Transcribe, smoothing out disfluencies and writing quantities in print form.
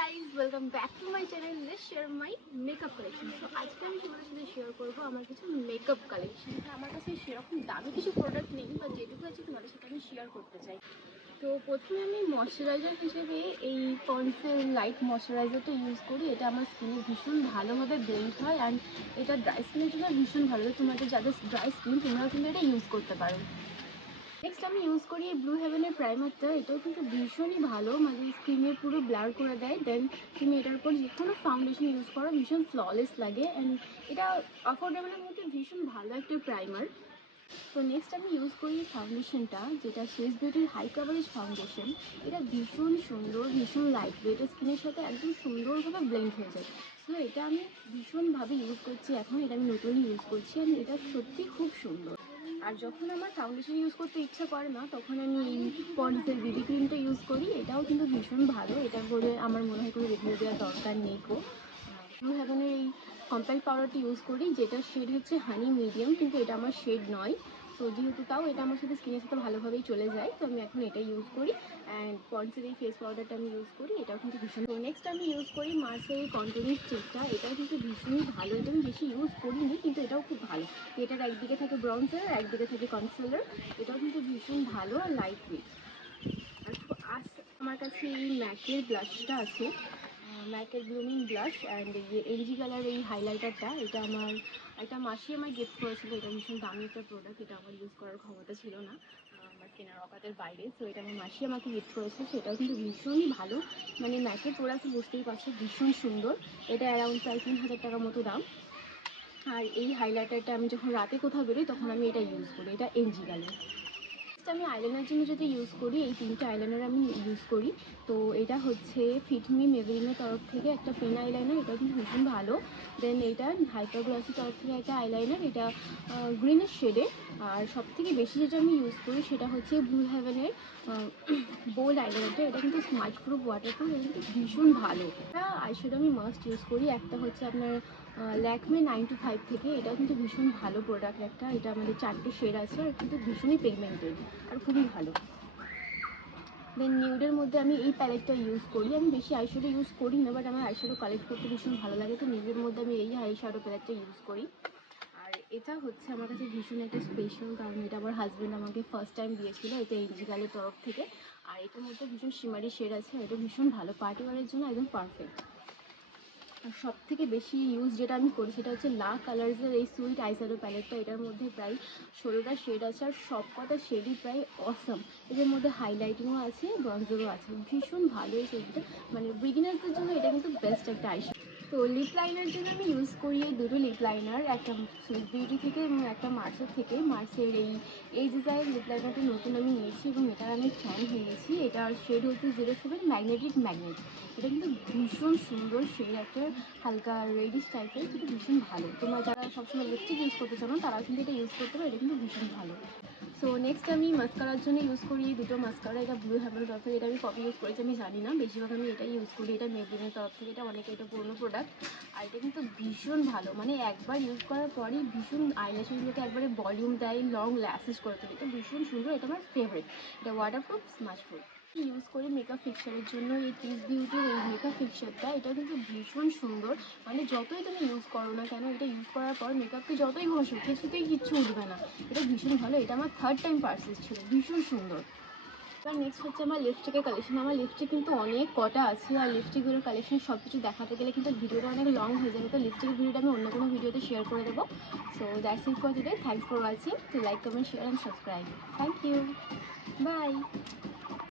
guys, welcome back to my channel. Let's share my makeup collection. So আজকে আমি তোমাদের সাথে শেয়ার করব আমার কিছু মেকআপ কালেকশন। আমার কাছে সেরকম দামি কিছু প্রোডাক্ট নেই, বা যেটুকু আছে তোমাদের সাথে আমি শেয়ার করতে চাই। তো প্রথমে আমি ময়শ্চারাইজার হিসেবে এই পন্ডসের লাইট ময়শ্চারাইজারটা ইউজ করি। এটা আমার স্কিনে ভীষণ ভালোভাবে ব্লেন্ড হয় অ্যান্ড এটা ড্রাই স্কিনের জন্য ভীষণ ভালো। তোমাদের যাদের ড্রাই স্কিন তোমরা কিন্তু এটা ইউজ করতে পারো। নেক্সট আমি ইউজ করি ব্লু হেভেনের প্রাইমারটা। এটাও কিন্তু ভীষণই ভালো, মানে স্কিনে পুরো ব্লার করে দেয়। দেন তুমি এটার উপর যে কোনো ফাউন্ডেশন ইউজ করো ভীষণ ফ্ললেস লাগে অ্যান্ড এটা অ্যাফোর্ডেবলের মধ্যে ভীষণ ভালো একটা প্রাইমার। তো নেক্সট আমি ইউজ করি ফাউন্ডেশনটা, যেটা শেষ বিউটির হাই কাভারেজ ফাউন্ডেশন। এটা ভীষণ সুন্দর, ভীষণ লাইট ওয়েট, স্কিনের সাথে একদম সুন্দরভাবে ব্লেন্ড হয়ে যায়। সো এটা আমি ভীষণভাবে ইউজ করছি এখন। এটা আমি নতুনই ইউজ করছি অ্যান্ড এটা সত্যি খুব সুন্দর। আর যখন আমার ফাউন্ডেশন ইউজ করতে ইচ্ছা করে না, তখন আমি এই পন্ডসের বিবি ক্রিমটা ইউজ করি। এটাও কিন্তু ভীষণ ভালো। এটা বলে আমার মনে হয় কোনো রিভিউ দেওয়ার দরকার নেই। ব্লু হেভেনের এই কম্প্যাক্ট পাউডারটি ইউজ করি, যেটার শেড হচ্ছে হানি মিডিয়াম, কিন্তু এটা আমার শেড নয়। তো যেহেতু তাও এটা আমার সাথে স্কিনের সাথে ভালোভাবেই চলে যায়, তো আমি এখন এটা ইউজ করি। অ্যান্ড পন্ডসের এই ফেস পাউডারটা আমি ইউজ করি, এটাও কিন্তু ভীষণ। তো নেক্সট আমি ইউজ করি মার্সের এই কন্ট্রোলিং স্টিকটা। এটাও কিন্তু ভীষণই ভালো। এটা আমি বেশি ইউজ করিনি, কিন্তু এটাও খুব ভালো। এটার একদিকে থাকে ব্রাউন্সার আর একদিকে থাকে কনসিলার। এটাও কিন্তু ভীষণ ভালো আর লাইট ওয়েট। আর আমার কাছে এই ম্যাকের ব্লাশটা আছে, ম্যাকের ব্লুমিং ব্লাশ অ্যান্ড এই এলজি কালার এই হাইলাইটারটা। এটা আমার একটা মাসি আমার গিফট করেছিল। এটা ভীষণ দামি একটা প্রোডাক্ট, এটা আমার ইউজ করার ক্ষমতা ছিল না, আমার কেনার অকাতের বাইরে। সো এটা আমার মাসি আমাকে গিফট করেছিল। সেটাও কিন্তু ভীষণই ভালো, মানে ম্যাকের প্রোডাক্ট বুঝতেই পারছো ভীষণ সুন্দর। এটা অ্যারাউন্ড প্রায় 3000 টাকার মতো দাম। আর এই হাইলাইটারটা আমি যখন রাতে কোথাও বেরোই তখন আমি এটা ইউজ করি। এটা এনজি কালার। আমি আইলাইনার জন্য যদি ইউজ করি, এই তিনটে আইলাইনার আমি ইউজ করি। তো এটা হচ্ছে ফিটমি মেবেলিনের তরফ থেকে একটা পেন আইলাইনার, এটা কিন্তু ভীষণ ভালো। দেন এটা হাইপার গ্লসি তরফ থেকে একটা আইলাইনার, এটা গ্রিনের শেডে। আর সবথেকে বেশি যেটা আমি ইউজ করি সেটা হচ্ছে ব্লু হেভেনের বোল্ড আইলাইনারটা। এটা কিন্তু স্মার্ট প্রুফ, ওয়াটারপ্রুফ, এটা কিন্তু ভীষণ ভালো। এটা আইশ্যাডো আমি মাস্ট ইউজ করি। একটা হচ্ছে আপনার ল্যাকমে 925 থেকে। এটাও কিন্তু ভীষণ ভালো প্রোডাক্ট একটা। এটা আমাদের 4টে শেড আছে আর কিন্তু ভীষণই পিগমেন্টেড আর খুবই ভালো। দেন নিউডের মধ্যে আমি এই প্যালেটটা ইউজ করি। আমি বেশি আইশ্যাডো ইউজ করি না, বাট আমার আইশ্যাডো কালেক্ট করতে ভীষণ ভালো লাগে। তো নিউডের মধ্যে আমি এই আইশ্যাডো প্যালেটটা ইউজ করি। আর এটা হচ্ছে আমার কাছে ভীষণ একটা স্পেশাল, কারণ এটা আমার হাজব্যান্ড আমাকে ফার্স্ট টাইম দিয়েছিল। এটা এনজি কালের তরফ থেকে। আর এটার মধ্যে ভীষণ শিমারি শেড আছে। এটা ভীষণ ভালো, পার্টি ওয়ারের জন্য একদম পারফেক্ট। আর সব থেকে বেশি ইউজ যেটা আমি করি সেটা হচ্ছে লা কালার্সের এই সুইট আইশ্যাডো প্যালেটটা। এটার মধ্যে প্রায় 16টা শেড আছে আর সব কটা শেডই প্রায় অসম। এদের মধ্যে হাইলাইটিংও আছে, ব্রঞ্জারও আছে। ভীষণ ভালো এই শেডটা, মানে বিগিনার্সদের জন্য এটা কিন্তু বেস্ট একটা আইশ্যাডো। তো লিপ লাইনার জন্য আমি ইউজ করি এই দুটো লিপ লাইনার, একটা সুইস বিউটি থেকে এবং একটা মার্সের থেকে। মার্সের এই ডিজাইন লিপ লাইনারটা নতুন আমি নিয়েছি এবং এটার আমি ফ্যান হয়ে গেছি। এটার শেড হচ্ছে 07 ম্যাগনেটিক ম্যাগনেট। এটা কিন্তু ভীষণ সুন্দর শেড, একটা হালকা রেডিশ টাইপের, কিন্তু ভীষণ ভালো। তোমরা যারা সবসময় লিপস্টিক ইউজ করতে চাও না তারা কিন্তু এটা ইউজ করতে পারো, এটা কিন্তু ভীষণ ভালো। সো নেক্সট আমি মাস্কারার জন্য ইউজ করি দুটো মাস্কারা। এটা ব্লু হেভেনের তরফ থেকে। এটা আমি কপি ইউজ করেছি আমি জানি না, বেশিরভাগ আমি এটাই ইউজ করি। এটা মেবলিনের তরফ থেকে। এটা অনেকে, এটা পুরোনো প্রোডাক্ট আর এটা কিন্তু ভীষণ ভালো, মানে একবার ইউজ করার পরই ভীষণ আইল্যাশেসগুলোকে একবারে ভলিউম দেয়, লং ল্যাশেস করে তোলে। এটা ভীষণ সুন্দর, এটা আমার ফেভারিট। এটা ওয়াটারপ্রুফ, স্মাশ প্রুফ। ইউজ করি মেকআপ ফিক্সারের জন্য এই টিস বিউটির এই মেকআপ ফিক্সারটা। এটা কিন্তু ভীষণ সুন্দর, মানে যতই তুমি ইউজ করো না কেন, এটা ইউজ করার পর মেকআপকে যতই ঘষো কিছুতেই কিচ্ছু উঠবে না। এটা ভীষণ ভালো। এটা আমার থার্ড টাইম পারচেস ছিল, ভীষণ সুন্দর। এবার নেক্সট হচ্ছে আমার লিপস্টিকের কালেকশন। আমার লিপস্টিক কিন্তু অনেক কটা আছে, আর লিপস্টিকগুলোর কালেকশন সব কিছু দেখাতে গেলে কিন্তু ভিডিওটা অনেক লং হয়ে যাবে। তো লিপস্টিকের ভিডিওটা আমি অন্য কোনো ভিডিওতে শেয়ার করে দেবো। So that's it for today. Thanks for watching. To like, comment, share and subscribe. Thank you, by.